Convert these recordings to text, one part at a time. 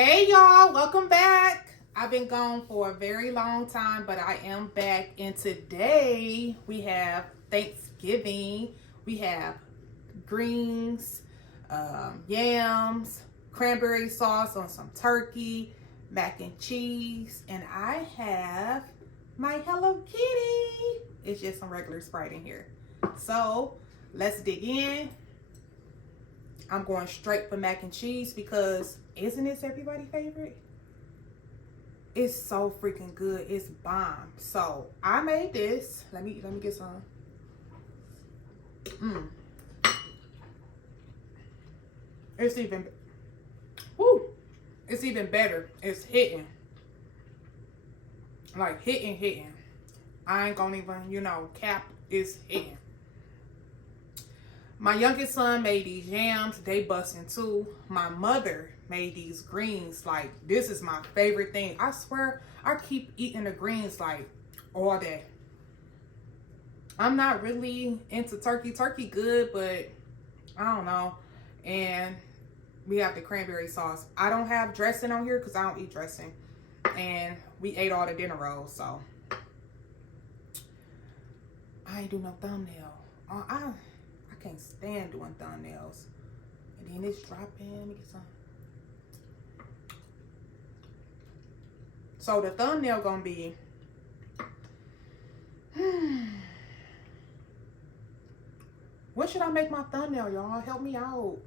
Hey y'all, welcome back. I've been gone for a very long time, but I am back, and today we have Thanksgiving. We have greens, yams, cranberry sauce on some turkey, mac and cheese, and I have my Hello Kitty. It's just some regular Sprite in here. So let's dig in. I'm going straight for mac and cheese because isn't this everybody's favorite? It's so freaking good. It's bomb. So I made this. Let me get some. It's even it's even better. It's hitting. Like hitting. I ain't gonna even, cap is hitting. My youngest son made these yams. They busting too. My mother made these greens. Like, this is my favorite thing. I swear, I keep eating the greens like all day. I'm not really into turkey. Turkey good, but I don't know. And we have the cranberry sauce. I don't have dressing on here because I don't eat dressing. And we ate all the dinner rolls, so I ain't do no thumbnail. I can't stand doing thumbnails. And then it's dropping. Let me get some. So the thumbnail gonna be what should I make my thumbnail, y'all? Help me out.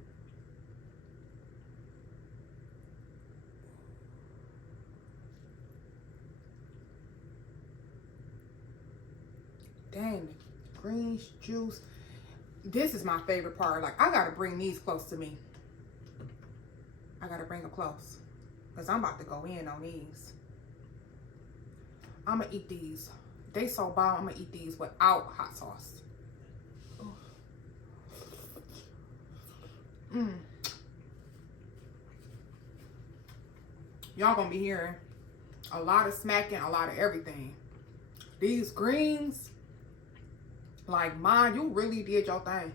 Dang, green juice. This is my favorite part. Like, I gotta bring these close to me. I gotta bring them close. Because I'm about to go in on these. I'm gonna eat these. They so bomb, I'm gonna eat these without hot sauce. Y'all gonna be hearing a lot of smacking, a lot of everything. These greens, like mine, you really did your thing.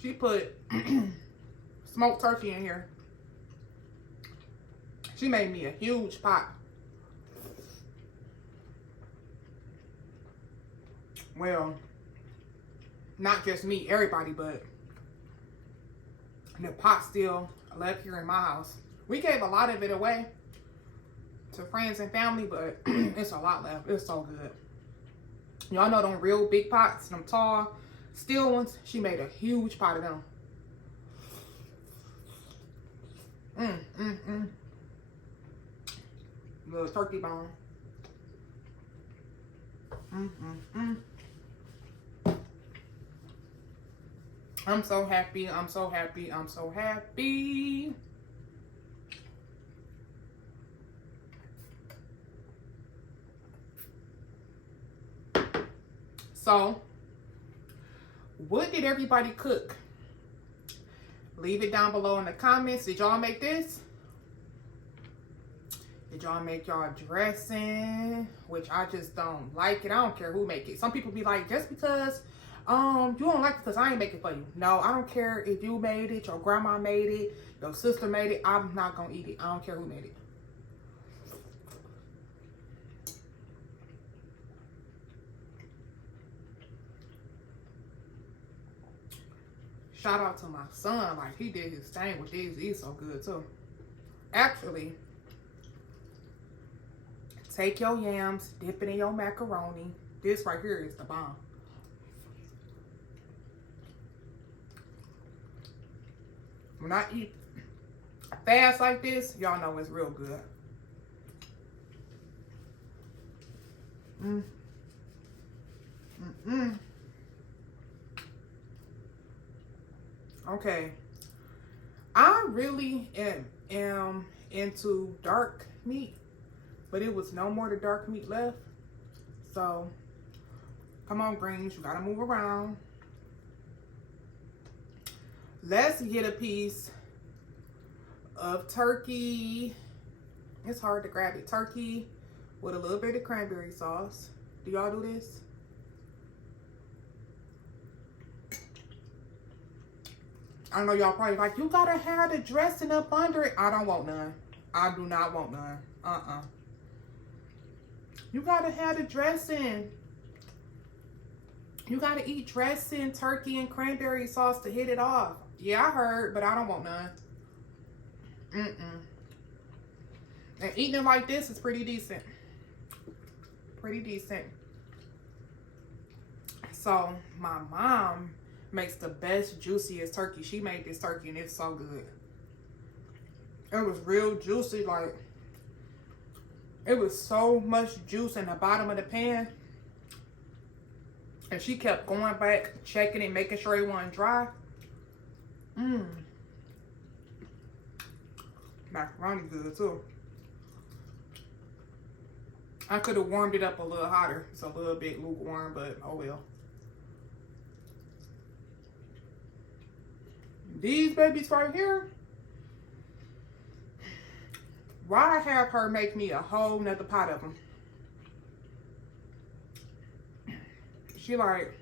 She put smoked turkey in here. She made me a huge pot. Well, not just me, everybody, but the pot still left here in my house. We gave a lot of it away to friends and family, but it's a lot left. It's so good. Y'all know them real big pots, them tall steel ones. She made a huge pot of them. Little turkey bone. I'm so happy. I'm so happy. I'm so happy. So, what did everybody cook? Leave it down below in the comments. Did y'all make this? Did y'all make y'all dressing? Which I just don't like it. I don't care who make it. Some people be like, just because you don't like it because I ain't make it for you. No, I don't care if you made it, your grandma made it, your sister made it. I'm not gonna eat it. I don't care who made it. Shout out to my son. Like, he did his thing with these. These so good too. Actually, take your yams, dip it in your macaroni. This right here is the bomb. When I eat fast like this, y'all know it's real good. Okay. I really am into dark meat, but it was no more the dark meat left. So, come on, greens, you gotta move around. Let's get a piece of turkey. It's hard to grab it. Turkey with a little bit of cranberry sauce. Do y'all do this? I know y'all probably like, you gotta have the dressing up under it. I don't want none. I do not want none. You gotta have the dressing. You gotta eat dressing, turkey, and cranberry sauce to hit it off. Yeah, I heard, but I don't want none. And eating it like this is pretty decent. Pretty decent. So, my mom makes the best, juiciest turkey. She made this turkey and it's so good. It was real juicy, like, it was so much juice in the bottom of the pan. And she kept going back, checking it, making sure it wasn't dry. Macaroni good too. I could have warmed it up a little hotter. It's a little bit lukewarm, but oh well. These babies right here, why have her make me a whole nother pot of them? She like,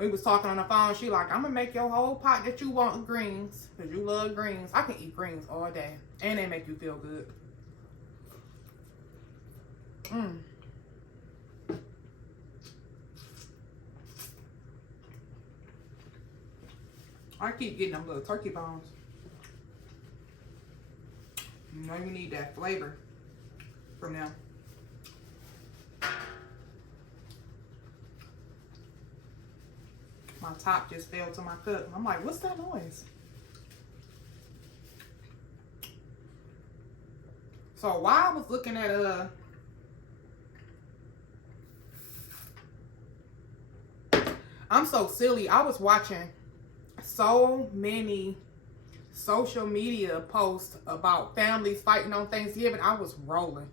we was talking on the phone. She like, I'm gonna make your whole pot that you want of greens, because you love greens. I can eat greens all day, and they make you feel good. I keep getting them little turkey bones. You know you need that flavor from them. My top just fell to my cup. I'm like, what's that noise? So while I was looking at I'm so silly. I was watching so many social media posts about families fighting on Thanksgiving. I was rolling.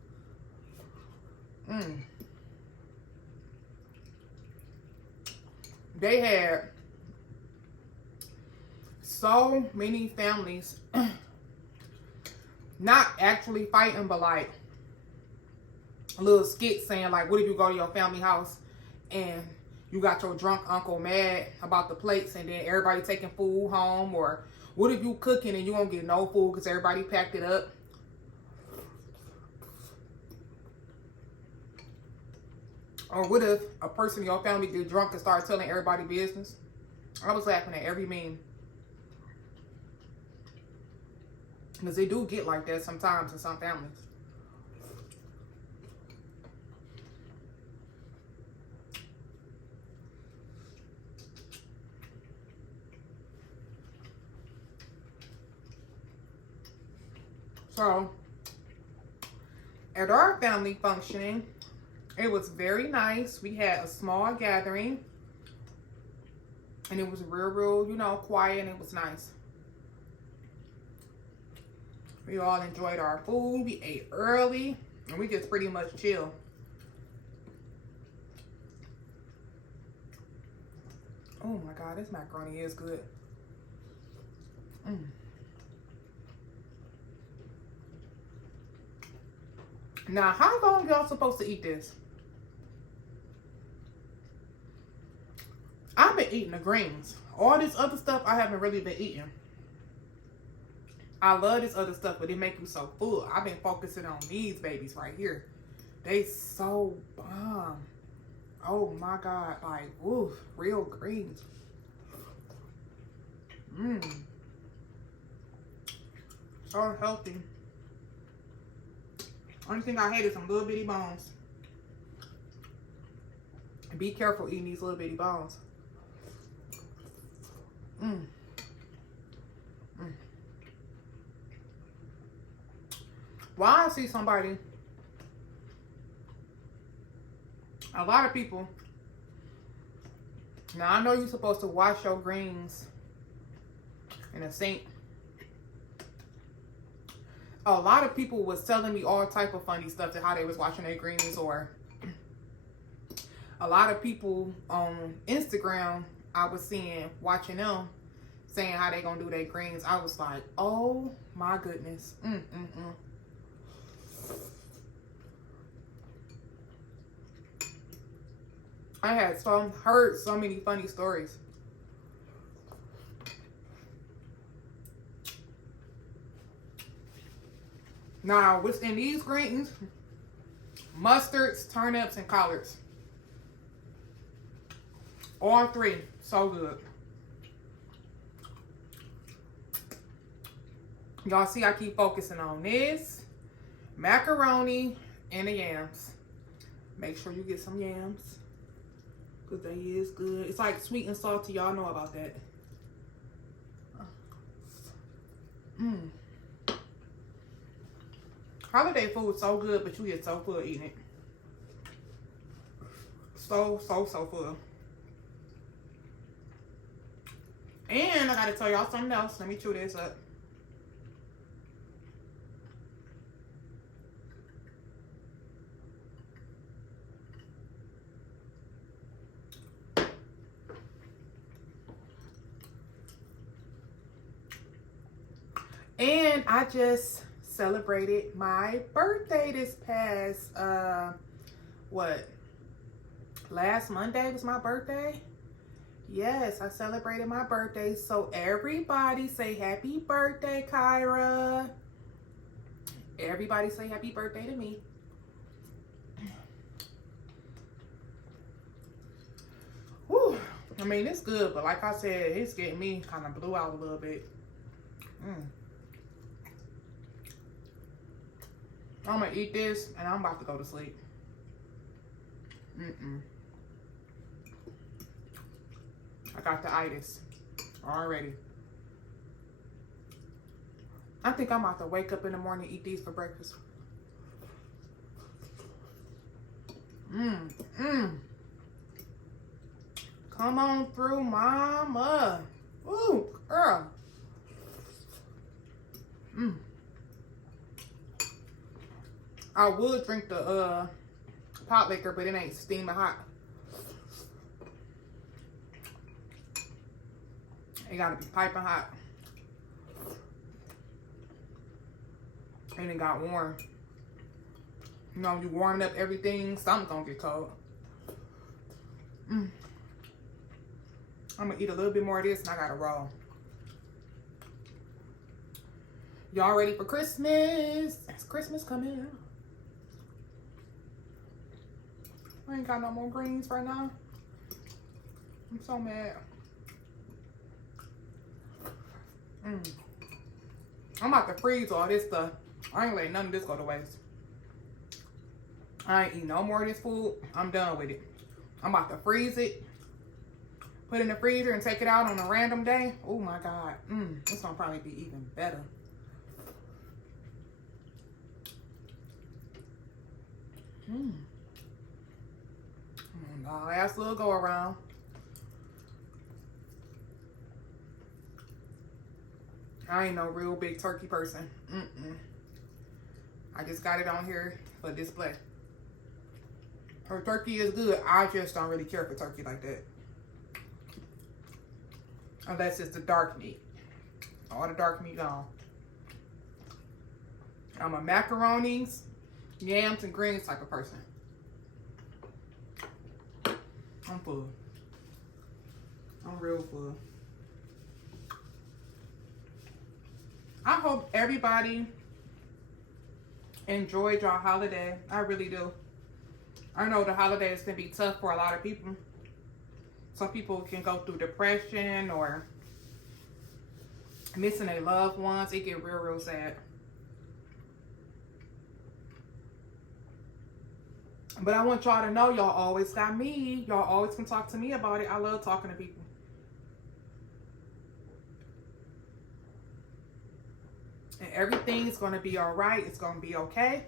They had so many families not actually fighting, but like a little skit saying like, what if you go to your family house and you got your drunk uncle mad about the plates and then everybody taking food home? Or what if you cooking and you won't get no food because everybody packed it up? Or what if a person in your family get drunk and start telling everybody business? I was laughing at every meme. Because they do get like that sometimes in some families. So, at our family functioning, it was very nice. We had a small gathering. And it was real, you know, quiet, and it was nice. We all enjoyed our food. We ate early. And we just pretty much chilled. Oh my God, this macaroni is good. Now, how long y'all supposed to eat this? I've been eating the greens. All this other stuff I haven't really been eating. I love this other stuff, but it make you so full. I've been focusing on these babies right here. They so bomb. Oh my God, like, oof, real greens. So healthy. Only thing I hate is some little bitty bones. Be careful eating these little bitty bones. Why I see somebody, a lot of people, now I know you're supposed to wash your greens in a sink. A lot of people was telling me all type of funny stuff to how they was washing their greens, or a lot of people on Instagram I was seeing, watching them, saying how they gonna do their greens. I was like, oh my goodness. I had heard so many funny stories. Now, what's in these greens? Mustards, turnips, and collards. All three. So good. Y'all see I keep focusing on this, macaroni, and the yams. Make sure you get some yams, because they is good. It's like sweet and salty. Y'all know about that. Holiday food is so good, but you get so full eating it. So full. And I gotta tell y'all something else. Let me chew this up. And I just celebrated my birthday this past, last Monday was my birthday. Yes, I celebrated my birthday. So everybody say happy birthday, Kyra. Everybody say happy birthday to me. Whew. I mean, it's good, but like I said, it's getting me kind of blew out a little bit. I'm gonna eat this and I'm about to go to sleep. I got the itis already. I think I'm about to wake up in the morning and eat these for breakfast. Come on through, mama. Ooh, girl. I would drink the pot liquor, but it ain't steaming hot. It gotta be piping hot. And it got warm. You know, you warming up everything, something's gonna get cold. I'm gonna eat a little bit more of this and I gotta roll. Y'all ready for Christmas? It's Christmas coming out. I ain't got no more greens right now. I'm so mad. I'm about to freeze all this stuff. I ain't letting none of this go to waste. I ain't eating no more of this food. I'm done with it. I'm about to freeze it, put it in the freezer, and take it out on a random day. Oh my God. It's gonna probably be even better. Last little go around. I ain't no real big turkey person. I just got it on here for display. Her turkey is good. I just don't really care for turkey like that. Unless it's the dark meat. All the dark meat gone. I'm a macaronis, yams, and greens type of person. I'm full. I'm real full. I hope everybody enjoyed your holiday. I really do. I know the holidays can be tough for a lot of people. Some people can go through depression or missing their loved ones. It get real sad. But I want y'all to know y'all always got me. Y'all always can talk to me about it. I love talking to people. And everything's going to be all right. It's going to be okay.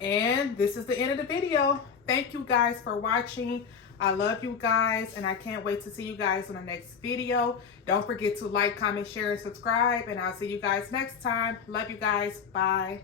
And this is the end of the video. Thank you guys for watching. I love you guys. And I can't wait to see you guys in the next video. Don't forget to like, comment, share, and subscribe. And I'll see you guys next time. Love you guys. Bye.